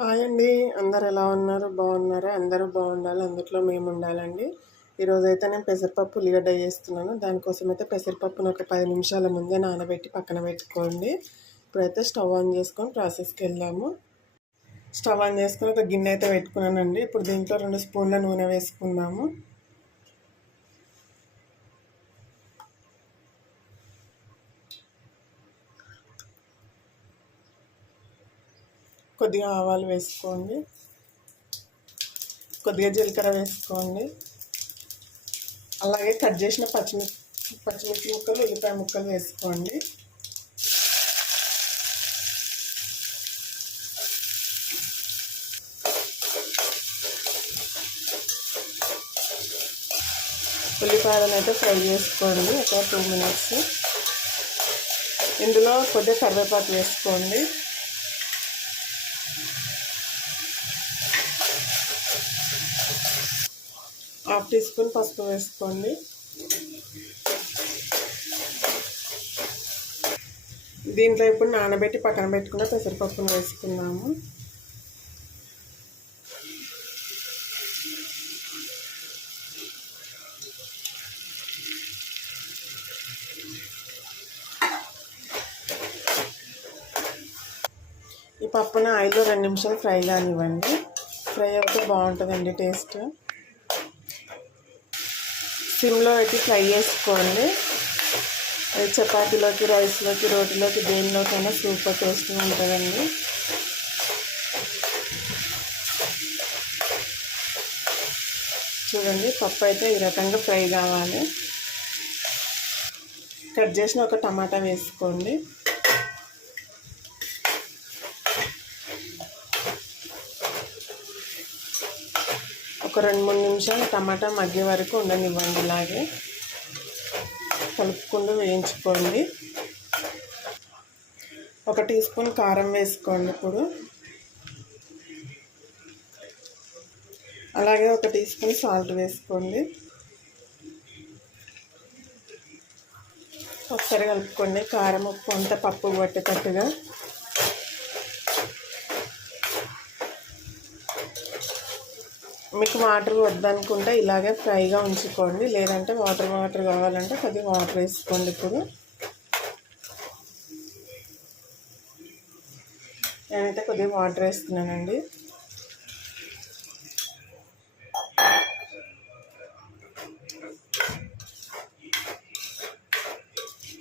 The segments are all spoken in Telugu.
హాయ్ అండి. అందరు ఎలా ఉన్నారు? బాగున్నారా? అందరూ బాగుండాలి, అందుట్లో మేము ఉండాలండి. ఈరోజైతే నేను పెసరపప్పు ఉల్లిగడ్డ చేస్తున్నాను. దానికోసం అయితే పెసరపప్పును ఒక 10 నిమిషాల ముందే నానబెట్టి పక్కన పెట్టుకోండి. ఇప్పుడైతే స్టవ్ ఆన్ చేసుకొని ప్రాసెస్కి వెళ్దాము. స్టవ్ ఆన్ చేసుకొని ఒక గిన్నె అయితే పెట్టుకున్నానండి. ఇప్పుడు దీంట్లో 2 స్పూన్ల నూనె వేసుకుందాము. కొద్దిగా ఆవాలు వేసుకోండి, కొద్దిగా జీలకర్ర వేసుకోండి, అలాగే కట్ చేసిన పచ్చిమిర్చి ముక్కలు, ఉల్లిపాయ ముక్కలు వేసుకోండి. ఉల్లిపాయలను అయితే ఫ్రై చేసుకోండి ఒక 2 మినిట్స్. ఇందులో కొద్దిగా కరివేపాకు వేసుకోండి. ½ టీ స్పూన్ పసుపు వేసుకోండి. దీంట్లో ఇప్పుడు నానబెట్టి పక్కన పెట్టుకున్న పెసరపప్పును వేసుకున్నాము. ఈ పప్పును ఆయిల్లో 2 నిమిషాలు ఫ్రై కానివ్వండి. ఫ్రై అయితే బాగుంటుందండి టేస్ట్. సిమ్లో పెట్టి ఫ్రై చేసుకోండి. అది చపాతీలోకి, రైస్లోకి, రోటీలోకి, దేనిలోకైనా సూపర్ టేస్ట్గా ఉంటుందండి. చూడండి, పప్పు అయితే ఈ రకంగా ఫ్రై కావాలి. కట్ చేసిన ఒక టమాటా వేసుకోండి. ఒక 2-3 నిమిషాలు టమాటా మగ్గే వరకు ఉండనివ్వండి. ఇలాగే కలుపుకుంటూ వేయించుకోండి. 1 టీ స్పూన్ కారం వేసుకోండి ఇప్పుడు. అలాగే 1 టీ స్పూన్ సాల్ట్ వేసుకోండి. ఒకసారి కలుపుకోండి. కారం, ఉప్పు అంతా పప్పు పట్టేటట్టుగా. మీకు వాటర్ వద్దనుకుంటే ఇలాగే ఫ్రైగా ఉంచుకోండి, లేదంటే వాటర్ కావాలంటే కొద్దిగా వాటర్ వేసుకోండి. ఇప్పుడు నేనైతే కొద్దిగా వాటర్ వేస్తున్నానండి.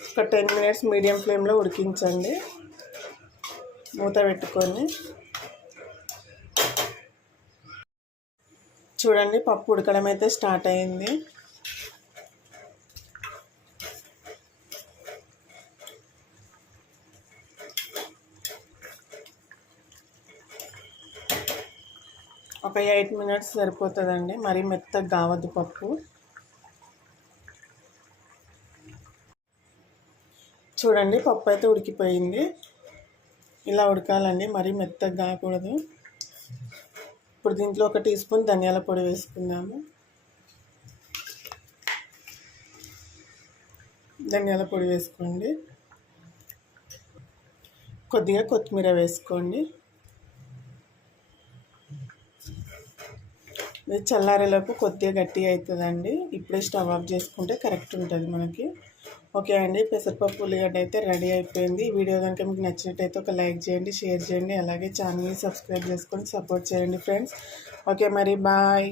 ఒక 10 మినిట్స్ మీడియం ఫ్లేమ్లో ఉడికించండి, మూత పెట్టుకొని. చూడండి, పప్పు ఉడకడం అయితే స్టార్ట్ అయింది. ఒక 8 మినిట్స్ సరిపోతుందండి, మరీ మెత్తగా కావద్దు పప్పు. చూడండి, పప్పు అయితే ఉడికిపోయింది. ఇలా ఉడకాలండి, మరీ మెత్తగా కాకూడదు. ఇప్పుడు దీంట్లో 1 టీ స్పూన్ ధనియాల పొడి వేసుకుందాము. ధనియాల పొడి వేసుకోండి. కొద్దిగా కొత్తిమీర వేసుకోండి. ఇది చల్లారేలోపు కొద్దిగా గట్టిగా అవుతుందండి. ఇప్పుడే స్టవ్ ఆఫ్ చేసుకుంటే కరెక్ట్ ఉంటుంది మనకి. ఓకే అండి, పెసరపప్పు ఉల్లిగడ్డ అయితే రెడీ అయిపోయింది. ఈ వీడియో కనుక మీకు నచ్చినట్టయితే ఒక లైక్ చేయండి, షేర్ చేయండి, అలాగే ఛానల్ని సబ్స్క్రైబ్ చేసుకొని సపోర్ట్ చేయండి ఫ్రెండ్స్. ఓకే మరి, బాయ్.